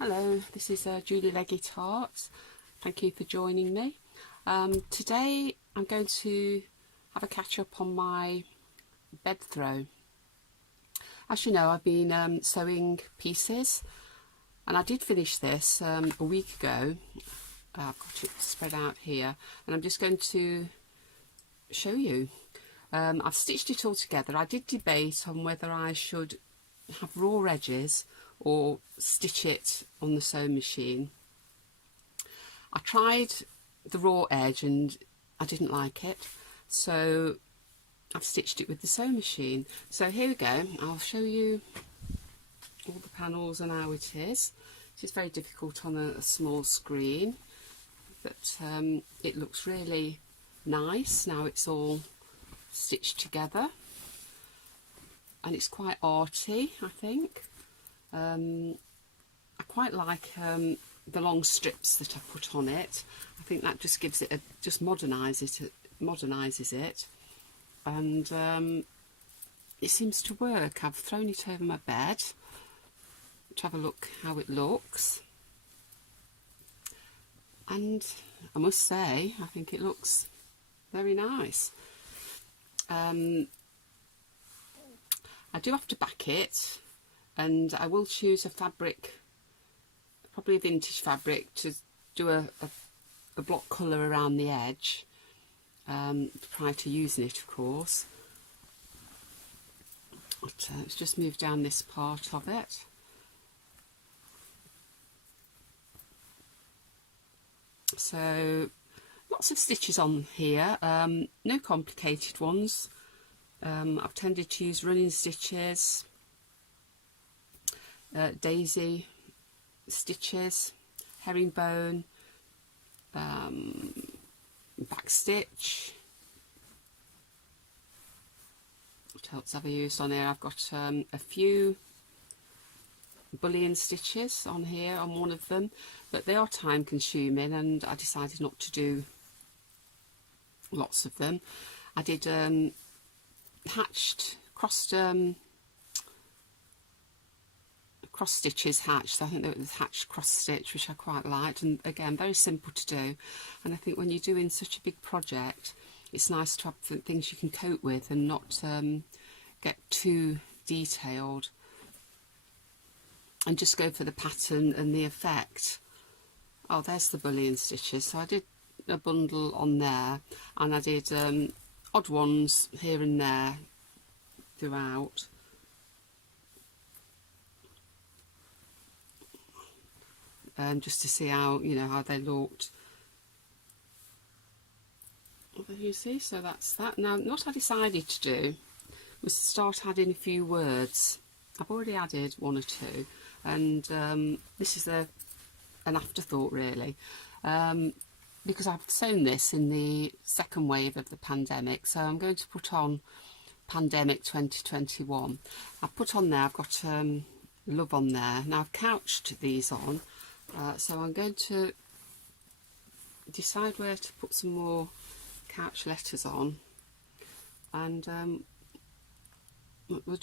Hello, this is Julie Leggett Art. Thank you for joining me. Today I'm going to have a catch up on my bed throw. As you know, I've been sewing pieces, and I did finish this a week ago. I've got it spread out here, and I'm just going to show you. I've stitched it all together. I did debate on whether I should have raw edges or stitch it on the sewing machine. I tried the raw edge and I didn't like it, so I've stitched it with the sewing machine. So here we go. I'll show you all the panels and how it is. It's very difficult on a small screen, but it looks really nice now it's all stitched together, and it's quite arty, I think. I quite like the long strips that I put on it. I think that just gives it just modernises it, and it seems to work. I've thrown it over my bed to have a look how it looks, and I must say I think it looks very nice. I do have to back it, and I will choose a fabric, probably a vintage fabric, to do a block colour around the edge prior to using it, of course. But, let's just move down this part of it. So lots of stitches on here, no complicated ones. I've tended to use running stitches, daisy stitches, herringbone, back stitch. What else have I used on here? I've got a few bullion stitches on here on one of them, but they are time consuming and I decided not to do lots of them. I did cross stitches hatched. I think there was hatched cross stitch, which I quite liked, and again very simple to do. And I think when you're doing such a big project, it's nice to have things you can cope with and not get too detailed, and just go for the pattern and the effect. Oh, there's the bullion stitches. So I did a bundle on there, and I did odd ones here and there throughout. Just to see how, how they looked. There you see, so that's that. Now, what I decided to do was to start adding a few words. I've already added one or two, and this is an afterthought really, because I've sewn this in the second wave of the pandemic, so I'm going to put on Pandemic 2021. I've put on there, I've got love on there. Now I've couched these on, so I'm going to decide where to put some more couch letters on, and we'll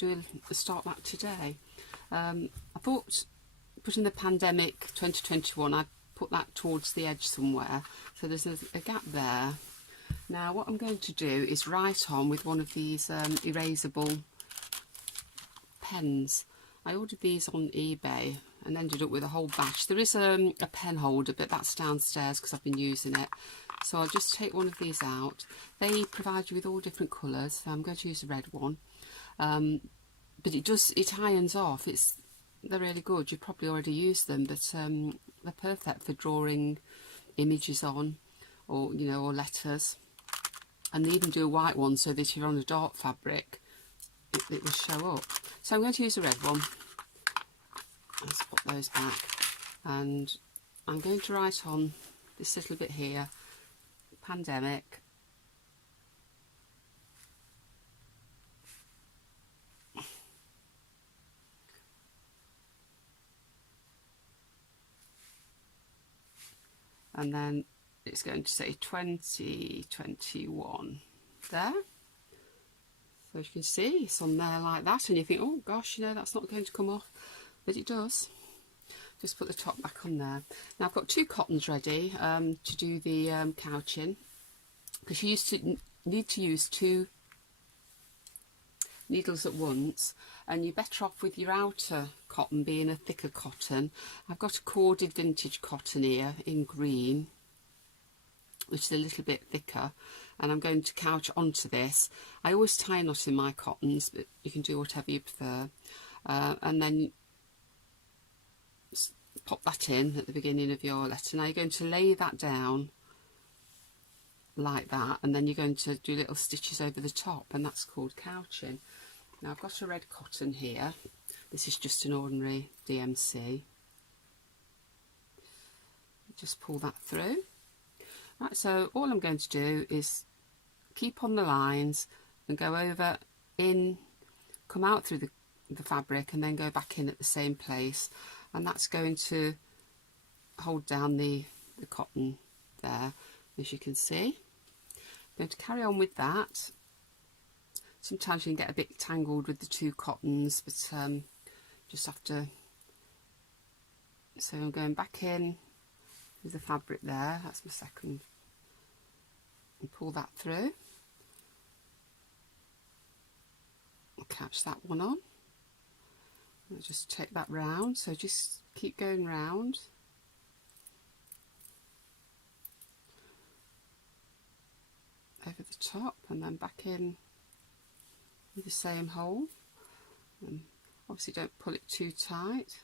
start that today. I thought putting the Pandemic 2021, I'd put that towards the edge somewhere, so there's a gap there. Now what I'm going to do is write on with one of these erasable pens. I ordered these on eBay and ended up with a whole batch. There is a pen holder, but that's downstairs because I've been using it. So I'll just take one of these out. They provide you with all different colours, so I'm going to use the red one. But it irons off. They're really good. You've probably already used them, but they're perfect for drawing images on, or or letters. And they even do a white one, so that if you're on a dark fabric, it will show up. So I'm going to use the red one. Let's put those back, and I'm going to write on this little bit here, Pandemic. And then it's going to say 2021 there. So as you can see, it's on there like that, and you think, oh gosh, that's not going to come off, but it does. just put the top back on there. Now I've got 2 cottons ready to do the couching, because you need to use 2 needles at once, and you're better off with your outer cotton being a thicker cotton. I've got a corded vintage cotton here in green, which is a little bit thicker, and I'm going to couch onto this. I always tie a knot in my cottons, but you can do whatever you prefer, and then pop that in at the beginning of your letter. Now you're going to lay that down like that, and then you're going to do little stitches over the top, and that's called couching. Now I've got a red cotton here. This is just an ordinary DMC. Just pull that through. Right, so all I'm going to do is keep on the lines and go over in, come out through the fabric, and then go back in at the same place, and that's going to hold down the cotton there, as you can see. I'm going to carry on with that. Sometimes you can get a bit tangled with the 2 cottons, but just have to. So I'm going back in with the fabric there, that's my second, and pull that through. I'll catch that one on. I'll just take that round, so just keep going round. Over the top, and then back in with the same hole, and obviously don't pull it too tight.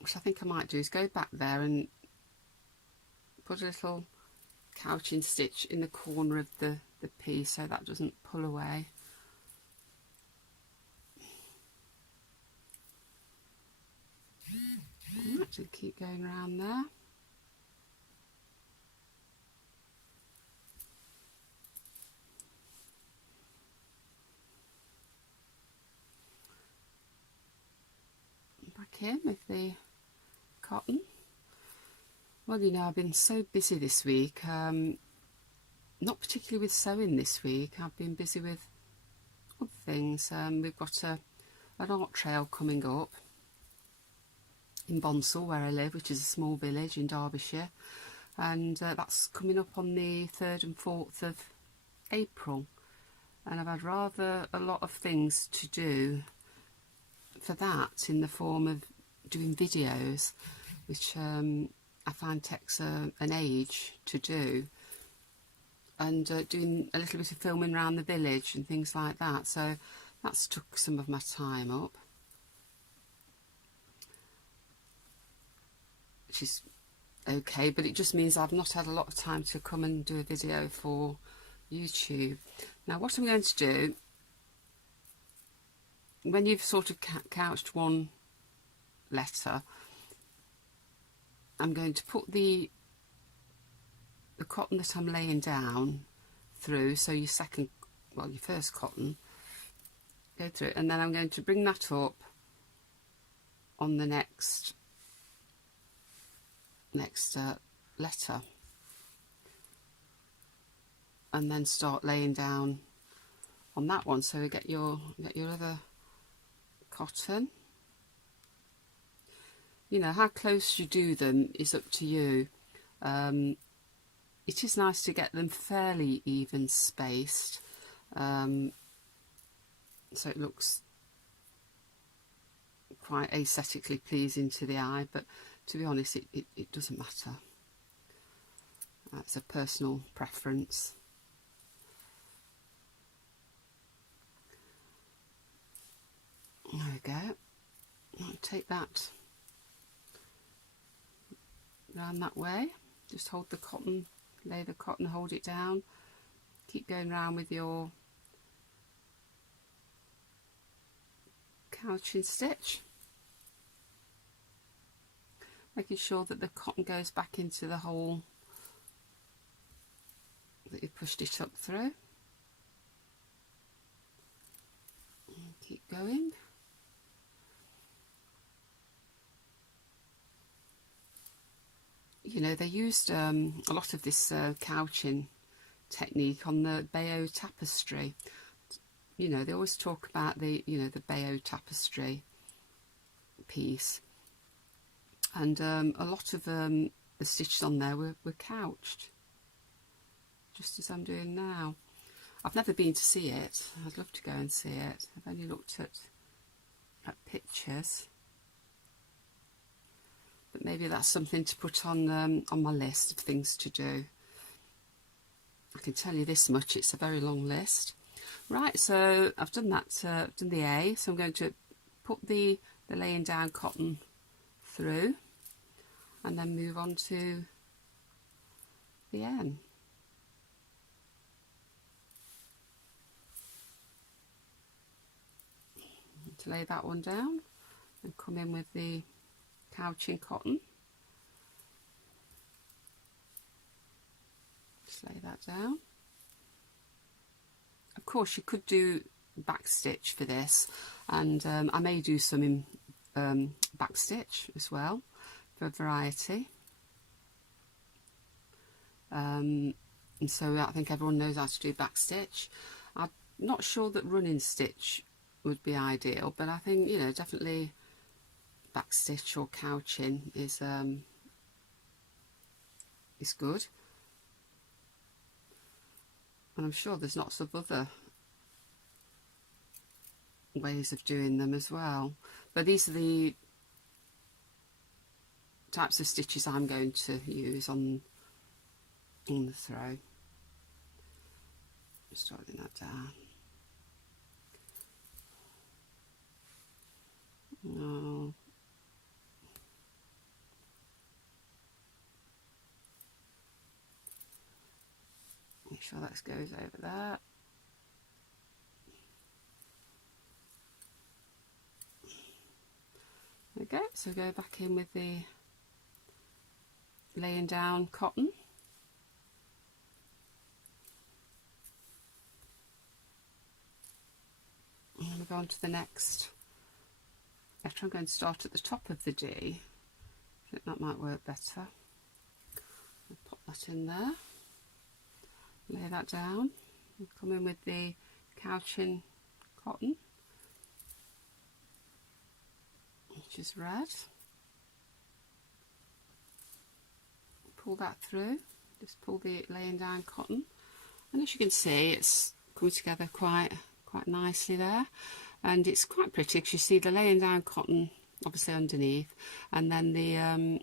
What I think I might do is go back there and put a little couching stitch in the corner of the piece so that doesn't pull away. Right, so keep going around there. Back in with the cotton. Well, you know, I've been so busy this week, not particularly with sewing this week. I've been busy with other things. We've got an art trail coming up in Bonsall, where I live, which is a small village in Derbyshire, and that's coming up on the 3rd and 4th of April, and I've had rather a lot of things to do for that, in the form of doing videos, which I find takes an age to do, and doing a little bit of filming around the village and things like that, so that's took some of my time up, which is okay, but it just means I've not had a lot of time to come and do a video for YouTube. Now what I'm going to do, when you've sort of couched one letter, I'm going to put the cotton that I'm laying down through, so your first cotton, go through it, and then I'm going to bring that up on the next letter, and then start laying down on that one, so we get your other cotton. You know, how close you do them is up to you. It is nice to get them fairly even spaced, so it looks quite aesthetically pleasing to the eye, but to be honest, it doesn't matter. That's a personal preference. There we go. I'll take that round that way. Just hold the cotton, lay the cotton, hold it down. Keep going round with your couching stitch, making sure that the cotton goes back into the hole that you pushed it up through. And keep going. You know, they used a lot of this couching technique on the Bayeux tapestry. you know, they always talk about the, you know, the Bayeux tapestry piece, and a lot of the stitches on there were couched, just as I'm doing now. I've never been to see it. I'd love to go and see it. I've only looked at pictures, but maybe that's something to put on my list of things to do. I can tell you this much, it's a very long list. Right, so I've done that, done the A, so I'm going to put the laying down cotton through and then move on to the N. To lay that one down and come in with the couching cotton. Just lay that down. Of course you could do back stitch for this, and I may do some in back stitch as well for variety. And so I think everyone knows how to do back stitch. I'm not sure that running stitch would be ideal, but I think, you know, definitely back stitch or couching is good. And I'm sure there's lots of other ways of doing them as well, but these are the types of stitches I'm going to use on the throw. Just holding that down. No. Make sure that goes over there. There we go. So go back in with the laying down cotton. And we'll go on to the next. Actually, I'm going to start at the top of the D. I think that might work better. I'll pop that in there. Lay that down. And come in with the couching cotton, which is red. Pull that through. Just pull the laying down cotton, and as you can see, it's coming together quite nicely there, and it's quite pretty because you see the laying down cotton obviously underneath, and then the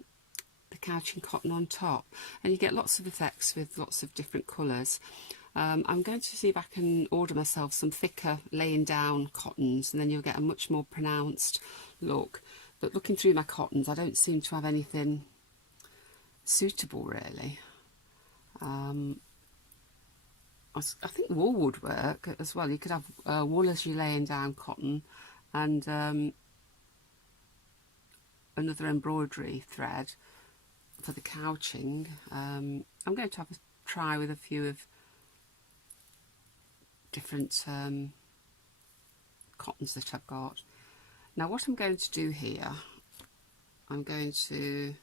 couching cotton on top, and you get lots of effects with lots of different colours. I'm going to see if I can order myself some thicker laying down cottons, and then you'll get a much more pronounced look. But looking through my cottons, I don't seem to have anything suitable really. I think wool would work as well. You could have wool as your laying down cotton, and another embroidery thread for the couching. I'm going to have a try with a few of different cottons that I've got. Now what I'm going to do here, I'm going to,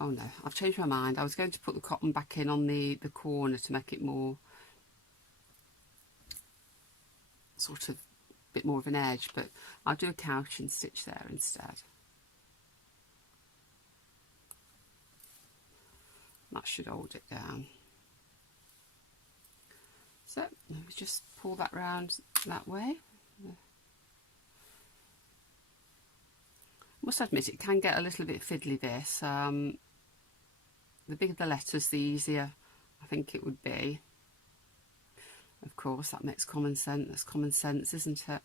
oh no, I've changed my mind. I was going to put the cotton back in on the corner to make it more sort of a bit more of an edge, but I'll do a couching stitch there instead. That should hold it down. So we just pull that round that way. I must admit it can get a little bit fiddly, this. The bigger the letters, the easier I think it would be. Of course, that makes common sense. That's common sense, isn't it?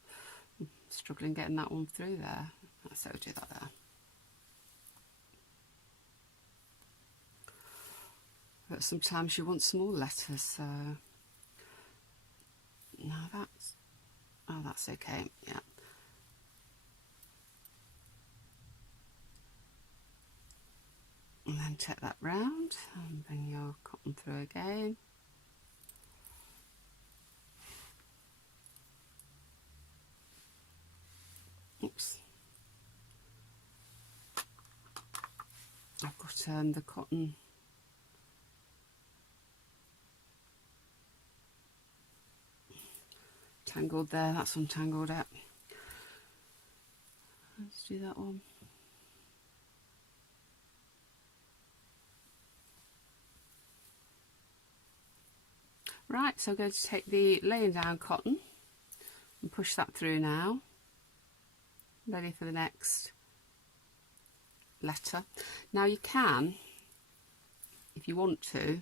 I'm struggling getting that one through there. So do that there. But sometimes you want small letters, so no, that's okay. Yeah. And then take that round and bring your cotton through again. Oops. I've got the cotton Tangled there, that's untangled it. Let's do that one. Right, so I'm going to take the laying down cotton and push that through now. Ready for the next letter. Now you can, if you want to,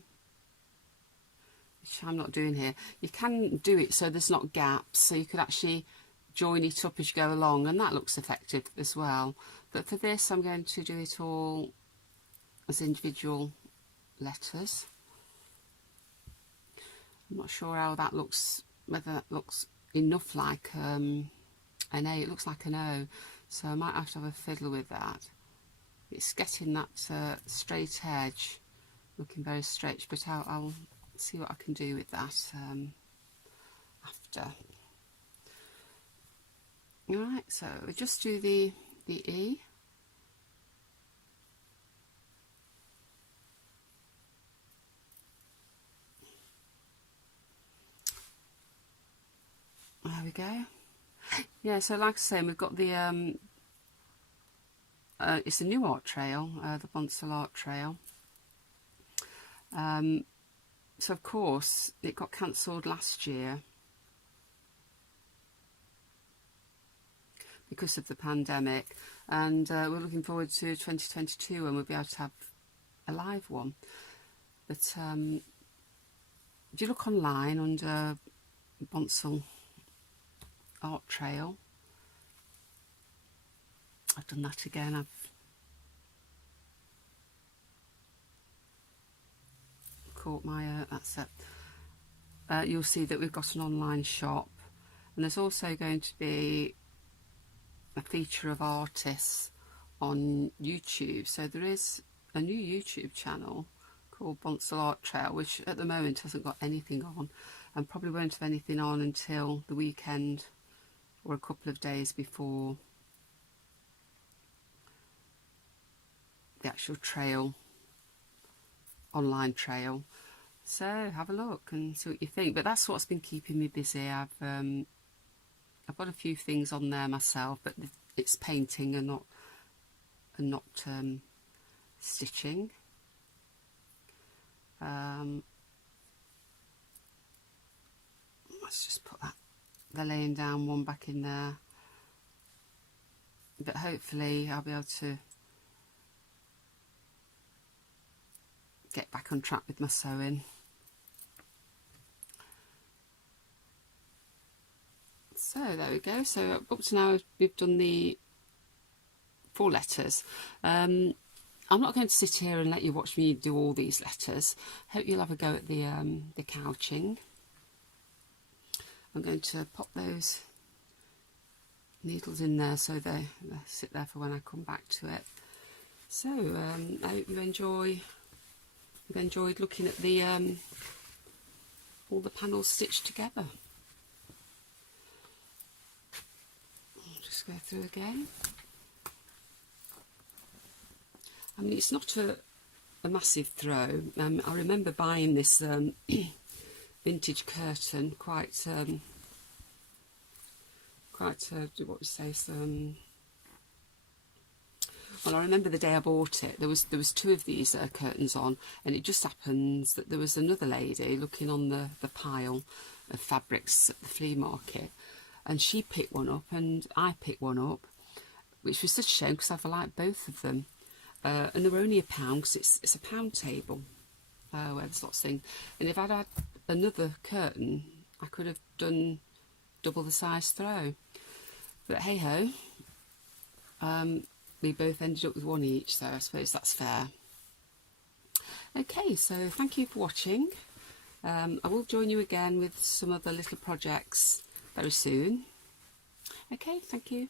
which I'm not doing here, you can do it so there's not gaps, so you could actually join it up as you go along, and that looks effective as well. But for this I'm going to do it all as individual letters. I'm not sure how that looks, whether that looks enough like an A. It looks like an O, so I might have to have a fiddle with that. It's getting that straight edge looking very straight, but I'll see what I can do with that after. Alright, so we just do the E. There we go. Yeah, so like I say, we've got the it's a new art trail, the Bonsall Art Trail. So of course it got cancelled last year because of the pandemic, and we're looking forward to 2022 when we'll be able to have a live one. But if you look online under Bonsall Art Trail, I've done that again, I've caught my that's it. You'll see that we've got an online shop, and there's also going to be a feature of artists on YouTube. So there is a new YouTube channel called Bonsall Art Trail, which at the moment hasn't got anything on, and probably won't have anything on until the weekend or a couple of days before the actual trail, online trail. So have a look and see what you think. But that's what's been keeping me busy. I've got a few things on there myself, but it's painting and not stitching. Let's just put the laying down one back in there. But hopefully I'll be able to get back on track with my sewing. So there we go. So up to now we've done the 4 letters. I'm not going to sit here and let you watch me do all these letters. Hope you'll have a go at the couching. I'm going to pop those needles in there so they sit there for when I come back to it. So I hope you enjoyed looking at the all the panels stitched together. I'll just go through again. I mean, it's not a massive throw. I remember buying this vintage curtain quite what we say, well, I remember the day I bought it, there was 2 of these curtains on, and it just happens that there was another lady looking on the pile of fabrics at the flea market, and she picked one up and I picked one up, which was such a shame because I liked both of them. And they were only £1 because it's a pound table where there's lots of things. And if I'd had another curtain, I could have done double the size throw. But hey ho, we both ended up with 1 each, so I suppose that's fair. Okay, so thank you for watching. I will join you again with some other little projects very soon. Okay, thank you.